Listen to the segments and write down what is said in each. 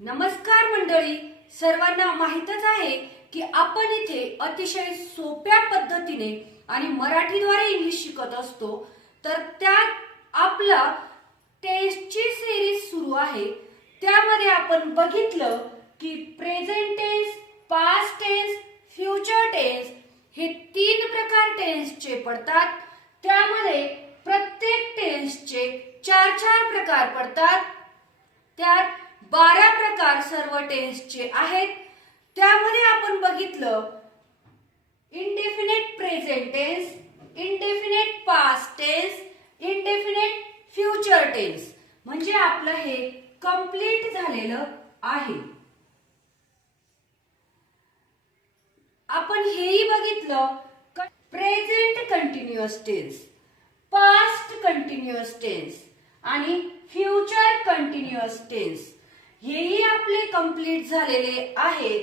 नमस्कार मंडळी, सर्वांना माहीतच आहे की आपण इथे अतिशय सोप्या पद्धतीने आणि मराठीद्वारे इंग्लिश शिकत असतो. तर त्यात आपला टेन्सची सिरीज सुरू आहे. त्यामध्ये आपण बघितलं की present tense, past tense, future tense हे 3 प्रकार टेन्सचे पडतात. त्यामध्ये प्रत्येक टेन्सचे 4 प्रकार पडतात. त्यात 12 प्रकार सर्व टेन्सचे आहेत. त्यामध्ये आपण बघितलं indefinite present tense, indefinite past tense, indefinite future tense. म्हणजे आपलं हे कंप्लीट झालेलं आहे. आपण हेही बघितलं present continuous tense, past continuous tense आणि फ्युचर कंटिन्युअस टेन्स हेही आपले कंप्लीट झालेले आहे.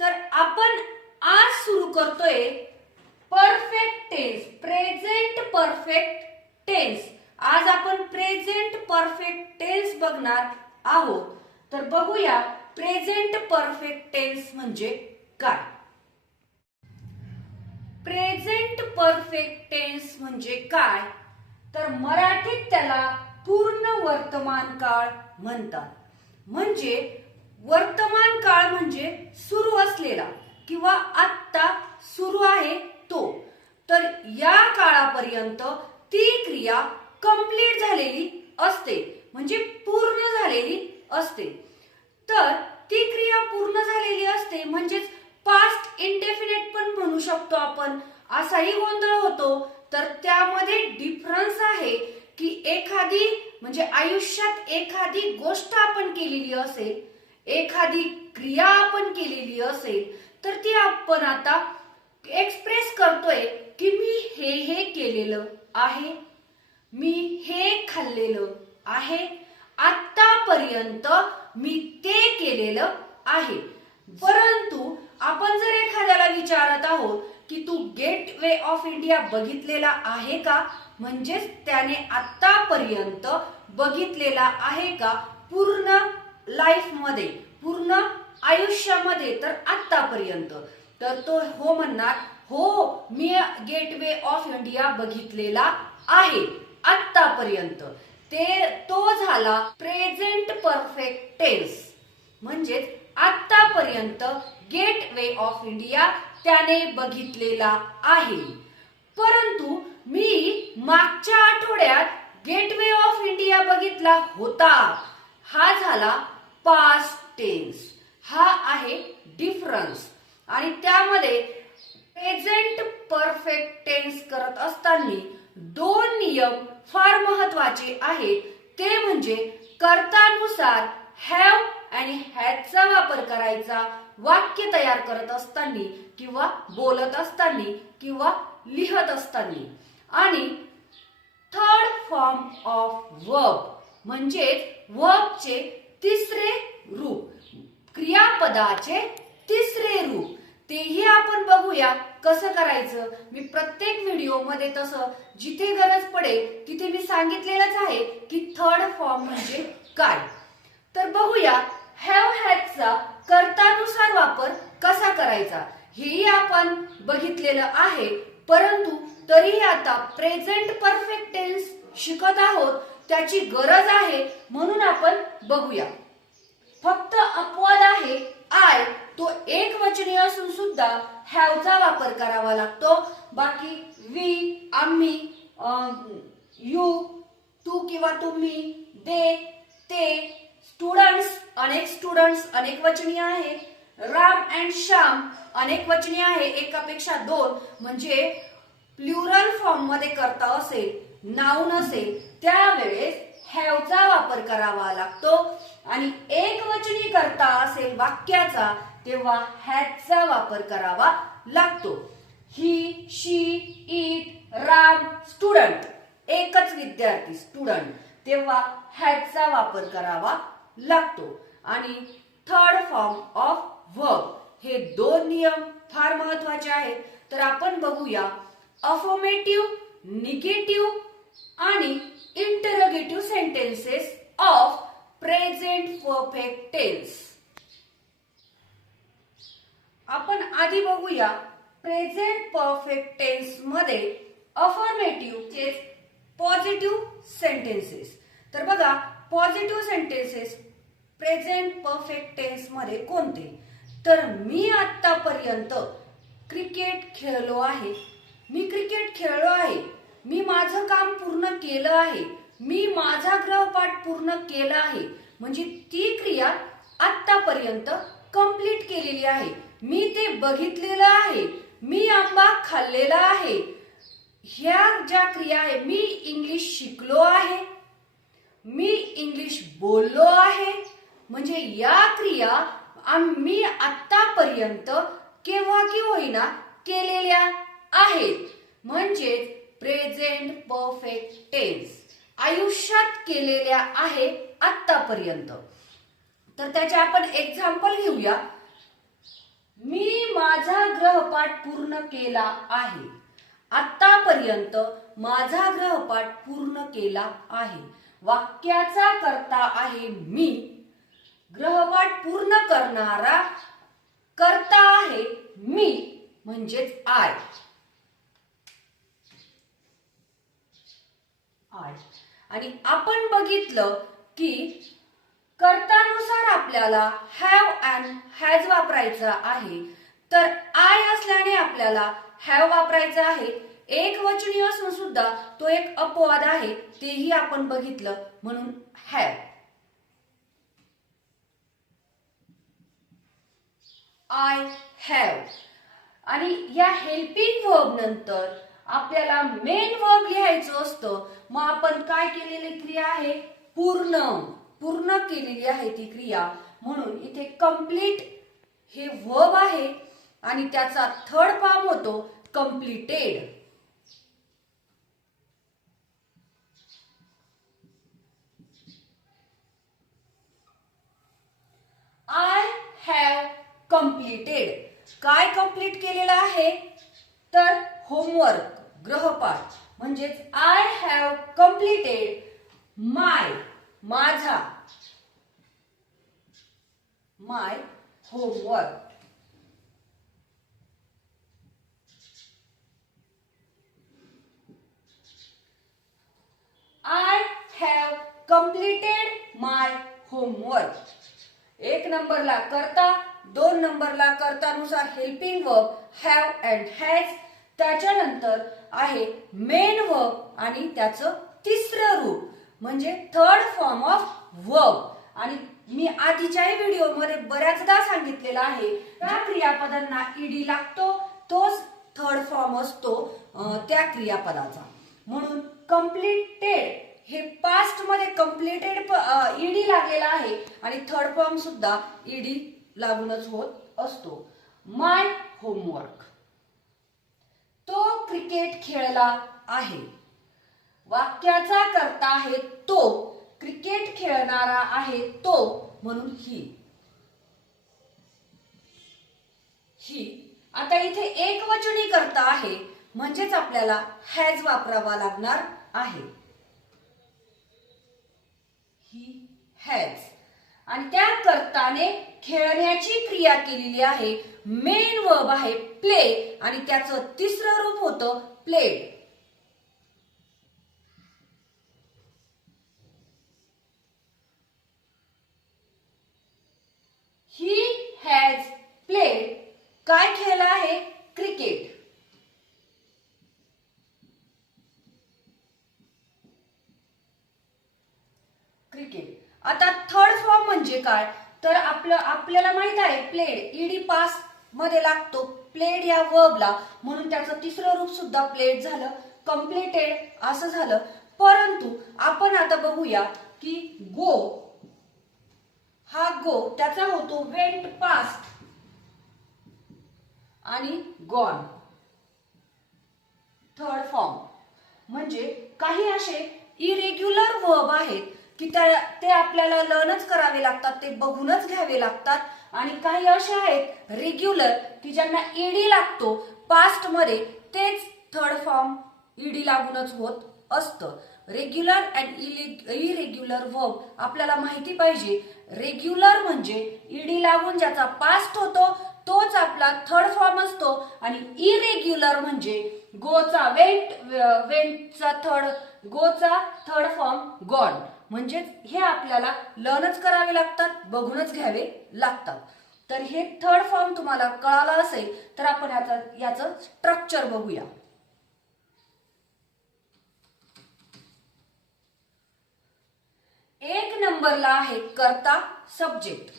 तर आपण आज सुरू करतोय perfect tense, present perfect tense. आज आपण प्रेझेंट परफेक्ट टेन्स बघणार आहोत. तर बघूया प्रेझेंट परफेक्ट टेन्स म्हणजे काय. प्रेझेंट परफेक्ट टेन्स म्हणजे काय, तर मराठीत त्याला पूर्ण वर्तमान काळ म्हणतात. म्हणजे वर्तमान काळ म्हणजे सुरू असलेला किंवा आत्ता सुरू आहे तो. तर या काळापर्यंत ती क्रिया कंप्लीट झालेली असते, म्हणजे पूर्ण झालेली असते. तर ती क्रिया पूर्ण झालेली असते म्हणजेच पास्ट इंडेफिनिट पण म्हणू शकतो आपण. असाही गोंधळ होतो. तर त्यामध्ये डिफरन्स आहे की एखादी म्हणजे आयुष्यात एखादी गोष्ट आपण केलेली असेल, एखादी क्रिया आपण केलेली असेल, तर ती आपण आता एक्सप्रेस करतोय की मी हे केलेलं आहे, मी हे खाल्लेलं आहे, आतापर्यंत मी ते केलेलं आहे. परंतु आपण जर एखाद्याला विचारत आहोत की तू गेटवे ऑफ इंडिया बघितलेला आहे का, म्हणजेच त्याने आतापर्यंत बघितलेला आहे का पूर्ण लाईफ मध्ये, पूर्ण आयुष्यामध्ये, तर आतापर्यंत. तर तो हो म्हणणार, हो मी गेटवे ऑफ इंडिया बघितलेला आहे आतापर्यंत. तो झाला प्रेझेंट परफेक्ट टेन्स. म्हणजेच आतापर्यंत गेटवे ऑफ इंडिया त्याने बघितलेला आहे. परंतु मी मागच्या आठवड्यात गेटवे ऑफ इंडिया बघितला होता, हा झाला पास्ट टेन्स. हा आहे डिफरन्स. आणि त्यामध्ये प्रेझेंट परफेक्ट टेन्स करत असताना 2 नियम फार महत्वाचे आहेत. ते म्हणजे कर्तानुसार हॅव आणि हॅडचा वापर करायचा वाक्य तयार करत असताना किंवा बोलत असताना किंवा लिहत असताना. आणि थर्ड फॉर्म ऑफ वर्ब म्हणजे वर्बचे तिसरे रूप, क्रियापदाचे तिसरे रूप, तेही आपण बघूया कसं करायचं. मी प्रत्येक व्हिडिओ मध्ये तसं जिथे गरज पडेल तिथे मी सांगितलेलंच आहे की थर्ड फॉर्म म्हणजे काय. तर बघूया हॅव हॅजचा कर्तानुसार वापर कसा करायचा. हेही आपण बघितलेलं आहे. परंतु तरीही आता प्रेझेंट परफेक्ट टेन्स शिकत आहोत, त्याची गरज आहे म्हणून आपण बघूया. फक्त अपवाद आहे आय, तो एकवचनी असून सुद्धा हॅवचा वापर करावा लागतो. बाकी वी, आम्ही, यू, तू किंवा तुम्ही, दे, ते, स्टुडंट्स, अनेक स्टुडंट्स अनेक वचनी आहे. राम अँड श्याम अनेक वचनी आहे, एकापेक्षा 2. म्हणजे प्लुरल फॉर्म मध्ये करता असेल, नाउन असेल, त्यावेळेस हॅवचा वापर करावा लागतो. आणि एकवचनी करता असेल वाक्याचा, तेव्हा हॅजचा वापर करावा लागतो. ही, शी, इट, राम, स्टुडंट, एकच विद्यार्थी स्टुडंट, तेव्हा हॅजचा वापर करावा लागतो. आणि थर्ड फॉर्म ऑफ वर्ब हे 2 नियम फार महत्वाचे आहेत. तर आपण बघूया अफर्मेटिव्ह, निगेटिव्ह आणि interrogative sentences of present perfect tense. आपण आधी बघूया प्रेझेंट परफेक्ट टेन्स मध्ये अफर्मेटिव्ह पॉझिटिव्ह सेंटेन्सेस. तर बघा positive sentences present perfect tense मध्ये कोणते? तर मी आतापर्यंत क्रिकेट खेळलो आहे. मी क्रिकेट खेळलो आहे. मी माझं काम पूर्ण केलं आहे. मी माझा गृहपाठ पूर्ण केला आहे. म्हणजे ती क्रिया आतापर्यंत कंप्लीट केलेली आहे. मी ते बघितलेलं आहे. मी आंबा खाल्लेला आहे. ह्या ज्या क्रिया आहे, मी इंग्लिश शिकलो आहे. मी इंग्लिश बोललो आहे. म्हणजे या क्रिया मी आतापर्यंत केव्हा की होईना केलेल्या आहेत. म्हणजे प्रेझेंट परफेक्ट टेन्स आयुष्यात केलेल्या आहे आतापर्यंत. तर त्याचे आपण एक्झाम्पल घेऊया. मी माझा गृहपाठ पूर्ण केला आहे. आतापर्यंत माझा गृहपाठ पूर्ण केला आहे. वाक्याचा कर्ता आहे मी. गृहपाठ पूर्ण करणारा कर्ता आहे मी, म्हणजेच आय. आणि आपण बघितलं की कर्तानुसार आपल्याला हॅव अँड हॅज वापरायचा आहे. तर आय असल्याने आपल्याला हॅव वापरायचा आहे. एकवचनी असून सुद्धा तो एक अपवाद आहे, तेही आपण बघितलं, म्हणून हॅव. I have. आणि या हेल्पिंग वर्ब नंतर आपल्याला मेन वर्ब लिहायचं असतं. मग आपण काय केलेली क्रिया आहे? पूर्ण केलेली आहे ती क्रिया. म्हणून इथे कंप्लीट हे वर्ब आहे आणि त्याचा थर्ड फॉर्म होतो कंप्लीटेड. I have completed. काय कंप्लीट केलेलं आहे? तर होमवर्क, गृहपाठ. म्हणजेच आय हॅव कंप्लीटेड माझा homework. I have completed my homework. एक नंबरला कर्ता, दोन नंबरला कर्तानुसार helping verb have and has. त्याच्यानंतर आहे मेन वर्ब आणि त्याचं तिसरं रूप म्हणजे थर्ड फॉर्म ऑफ वर्ब. आणि मी आधीच्याही व्हिडिओमध्ये बऱ्याचदा सांगितलेलं आहे, त्या क्रियापदांना ईडी लागतो, तोच थर्ड फॉर्म असतो त्या क्रियापदाचा. म्हणून कंप्लीटेड हे पास्ट मध्ये कंप्लीटेड ईडी लागलेला आहे आणि थर्ड फॉर्म सुद्धा ईडी लागूनच होत असतो. माय होमवर्क. तो क्रिकेट खेळला आहे. वाक्याचा कर्ता आहे तो. क्रिकेट खेळणारा आहे तो, म्हणून ही. आता इथे एकवचनी कर्ता आहे, म्हणजेच आपल्याला हॅज वापरावा लागणार आहे. He has. आणि त्या कर्ताने खेळण्याची क्रिया केलेली आहे. मेन वर्ब आहे प्ले आणि त्याचं तिसरं रूप होतं प्लेड. He has played. काय खेळला आहे? क्रिकेट. आता थर्ड फॉर्म म्हणजे काय? तर आपल्याला माहित आहे प्लेड ईडी पास मध्ये लागतो प्लेड या वर्बला, म्हणून त्याचं तिसरं रूप सुद्धा प्लेड झालं. कंप्लीटेड असं झालं. परंतु आपण आता बघूया की गो, हा गो त्याचा होतो वेंट पास्ट आणि गॉन थर्ड फॉर्म. म्हणजे काही असे इरेग्युलर वर्ब आहेत की ते आपल्याला लर्नच करावे लागतात, ते बघूनच घ्यावे लागतात. आणि काही असे आहेत रेग्युलर की ज्यांना ईडी लागतो पास्ट मध्ये, तेच थर्ड फॉर्म ईडी लागूनच होत असतं. रेग्युलर अँड इरेग्युलर वर्ब आपल्याला माहिती पाहिजे. रेग्युलर म्हणजे ईडी लागून ज्याचा पास्ट होतो तोच आपला थर्ड फॉर्म असतो आणि इरेग्युलर म्हणजे गोचा वेंटचा थर्ड फॉर्म गॉन. म्हणजेच हे आपल्याला लर्नच करावे लागतात, बघूनच घ्यावे लागतात. तर हे थर्ड फॉर्म तुम्हाला कळाला असेल तर आपण याचं स्ट्रक्चर बघूया. एक नंबरला आहे कर्ता सब्जेक्ट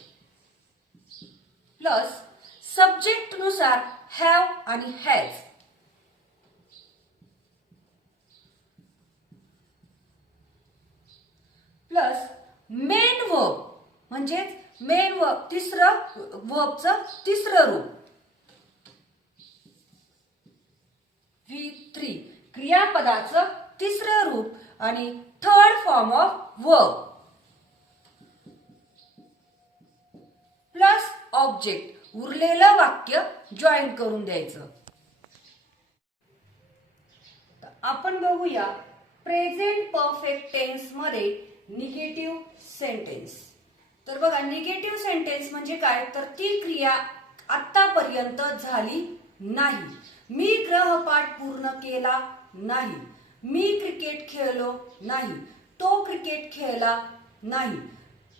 प्लस सब्जेक्ट नुसार हॅव आणि हॅज प्लस मेन वर्ब म्हणजेच मेन वर्ब वर्बचं तिसरं रूप V3 क्रियापदाचं तिसरं रूप आणि third form of verb plus object उरलेलं वाक्य जॉईन करून द्यायचं. आपण बघूया प्रेझेंट परफेक्ट टेन्स मध्ये निगेटिव्ह सेंटेन्स. तर बघा निगेटिव्ह सेंटेन्स म्हणजे काय, तर ती क्रिया आतापर्यंत झाली नाही. मी गृहपाठ पूर्ण केला नाही, मी क्रिकेट खेळलो नाही, तो क्रिकेट खेळला नाही,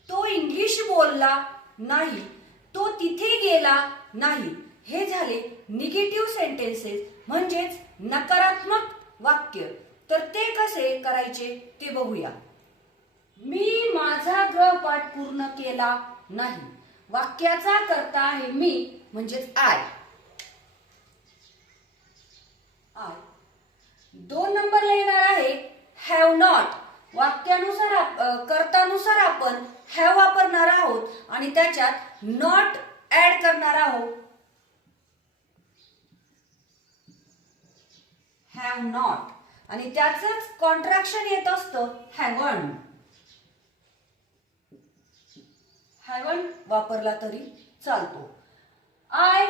तो इंग्लिश बोलला नाही, तो तिथे गेला नाही. हे झाले निगेटिव्ह सेंटेन्सेस म्हणजेच नकारात्मक वाक्य. तर ते कसे करायचे ते बघूया. मी माझा गृहपाठ पूर्ण केला नाही. वाक्याचा कर्ता आहे मी म्हणजेच आय. 2 नंबरला येणार आहे हॅव नॉट. वाक्यानुसार कर्तानुसार आपण हॅव वापरणार आहोत आणि त्याच्यात नॉट ऍड करणार आहोत. हॅव नॉट आणि त्याचंच कॉन्ट्रॅक्शन येत असतं हॅवन. हॅवन वापरला तरी चालतो. आय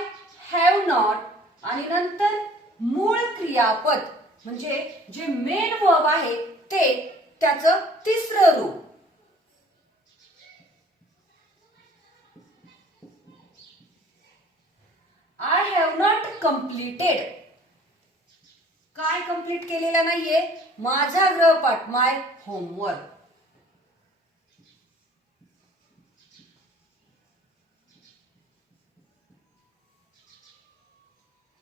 हॅव नॉट आणि नंतर मूळ क्रियापद म्हणजे जे मेन वर्ब आहे ते त्याचं तिसरं रूप. I have not completed. काय कम्प्लीट केलेला नाहीये, माझा गृहपाठ माय होमवर्क.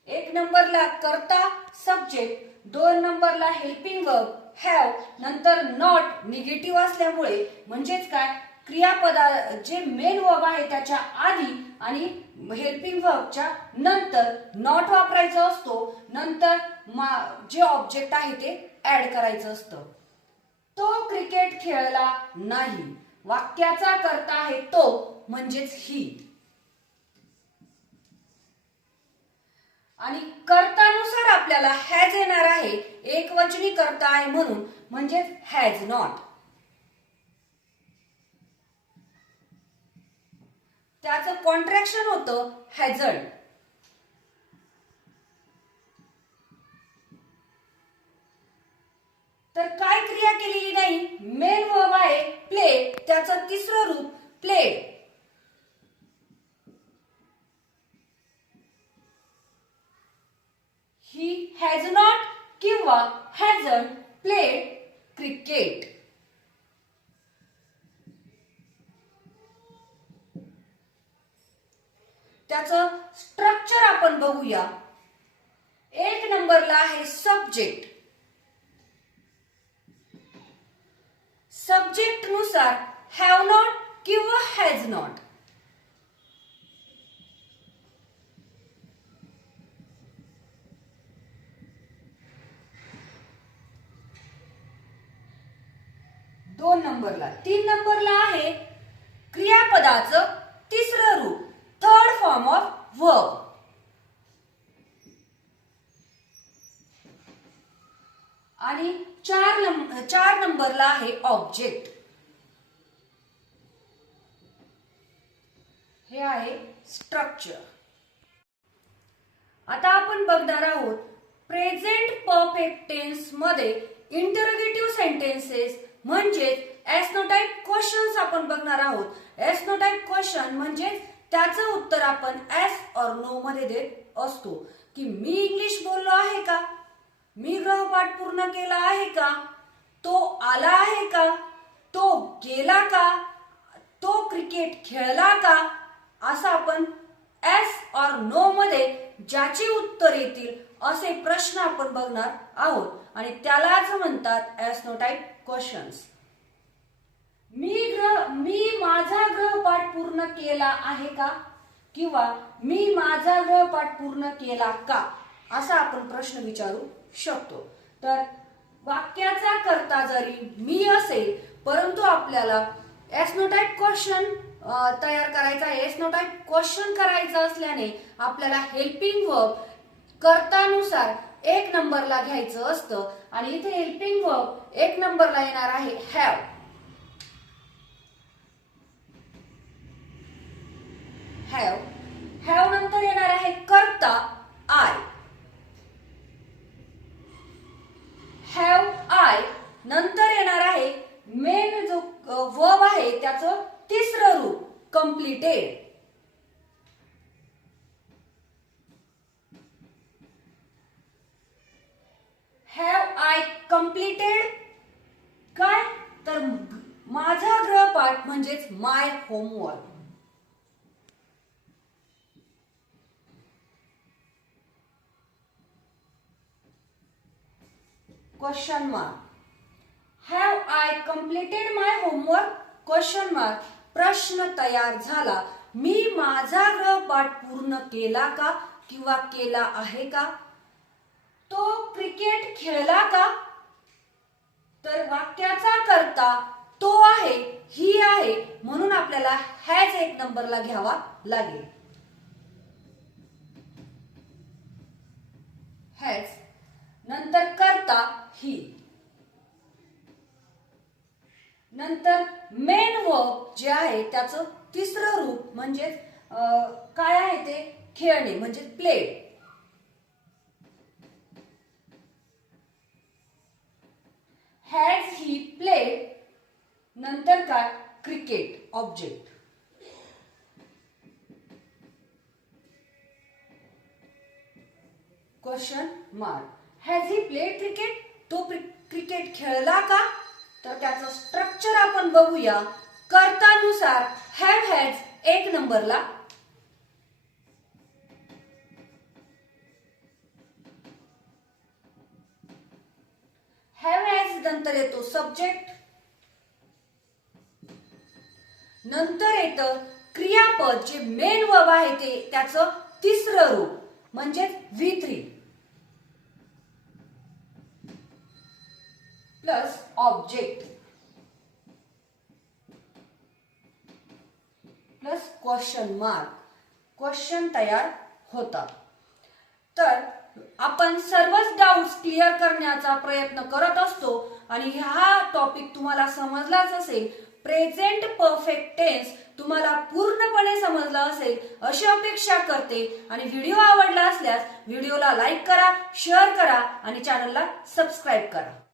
एक नंबरला कर्ता सब्जेक्ट, 2 नंबरला हेल्पिंग वर्ब हॅव, नंतर नॉट निगेटिव्ह असल्यामुळे म्हणजेच काय क्रियापदा जे मेन वर्ब आहे त्याच्या आधी आणि हेल्पिंग वर्बच्या नंतर नॉट वापरायचा असतो. नंतर जे ऑब्जेक्ट आहे ते ऍड करायचं असतं. तो क्रिकेट खेळला नाही. वाक्याचा कर्ता आहे तो म्हणजेच ही आणि कर्तानुसार आपल्याला हॅज येणार आहे. एकवचनी कर्ता आहे म्हणून म्हणजेच हॅज नॉट. त्याचं कॉन्ट्रॅक्शन होतं हॅझंड. तर काय क्रिया केलेली नाही, मेन वर्ब आहे प्ले, त्याचं तिसरं रूप प्लेड. He has not किंवा hasn't played cricket. त्याचं स्ट्रक्चर आपण बघूया. 1 नंबरला आहे सब्जेक्ट. सब्जेक्ट नुसार हॅव नॉट किंवा हॅज नॉट. दोन नंबरला 3 नंबरला आहे क्रियापदाचं तिसरं रूप थर्ड फॉर्म ऑफ वर्ब. आणि 4 नंबरला आहे ऑब्जेक्ट. हे आहे स्ट्रक्चर. आता आपण बघणार आहोत प्रेझेंट परफेक्ट टेन्स मध्ये इंटरोगेटिव्ह सेंटेन्सेस म्हणजेच एस्नोटाइप क्वेश्चन्स आपण बघणार आहोत। एस्नोटाइप क्वेश्चन म्हणजेच त्याचं उत्तर आपण एस और नो मध्ये देत असतो की मी इंग्लिश बोललो आहे का, मी गृहपाठ पूर्ण केला आहे का, तो आला आहे का, तो गेला का, तो क्रिकेट खेळला का, असं आपण एस और नो मध्ये ज्याची उत्तर येतील असे प्रश्न आपण बघणार आहोत आणि त्यालाच म्हणतात एस्नोटाइप क्वेश्चन्स। मी माझा गृहपाठ पूर्ण केला आहे का किंवा मी माझा गृहपाठ पूर्ण केला का असा आपण प्रश्न विचारू शकतो। तर वाक्याचा कर्ता जरी मी असेल परंतु आपल्याला एस्नोटाइप क्वेश्चन तयार करायचा आहे। एस्नोटाइप क्वेश्चन करायचं असल्याने आपल्याला हेल्पिंग वर्ब कर्तानुसार 1 नंबरला घ्यायचं असतं आणि इथे हेल्पिंग वर्ब 1 नंबरला येणार आहे हॅव। हॅव नंतर येणार आहे कर्ता आय। हॅव आय नंतर येणार आहे मेन जो वर्ब आहे त्याचं तिसरं रूप कंप्लीटेड। हॅव आय कंप्लीटेड काय तर माझा गृहपाठ म्हणजेच my homework. Question mark have I completed my homework question mark प्रश्न तयार झाला। मी माझा गृहपाठ पूर्ण केला का किंवा केला आहे का, तो क्रिकेट खेळला का, तर वाक्याचा कर्ता तो आहे ही आहे म्हणून आपल्याला हॅज 1 नंबरला घ्यावा लागेल। हॅज नंतर कर्ता ही नंतर मेन वर्ब जे आहे त्याचं तिसरं रूप म्हणजे काय आहे ते खेळणे म्हणजे प्ले। हॅज ही प्लेड नंतर काय cricket object. Question mark has he played cricket तो क्रिकेट खेळला का, तर त्याचं स्ट्रक्चर आपण बघूया। कर्तानुसार हॅव हॅज 1 नंबरला, हॅव हॅज नंतर येतो सब्जेक्ट, नंतर येतं क्रियापद जे मेन वर्ब आहे ते त्याचं तिसरं रूप म्हणजेच V3 plus object plus question mark question तयार होता। तर आपण सर्वच डाउट्स क्लिअर करण्याचा प्रयत्न करत असतो आणि हा टॉपिक तुम्हाला समजलाच असेल। प्रेझेंट परफेक्ट टेन्स तुम्हाला पूर्णपणे समजला असेल अशी अपेक्षा करते आणि व्हिडिओ आवडला असल्यास व्हिडिओला लाईक करा, शेअर करा आणि चॅनलला सबस्क्राईब करा।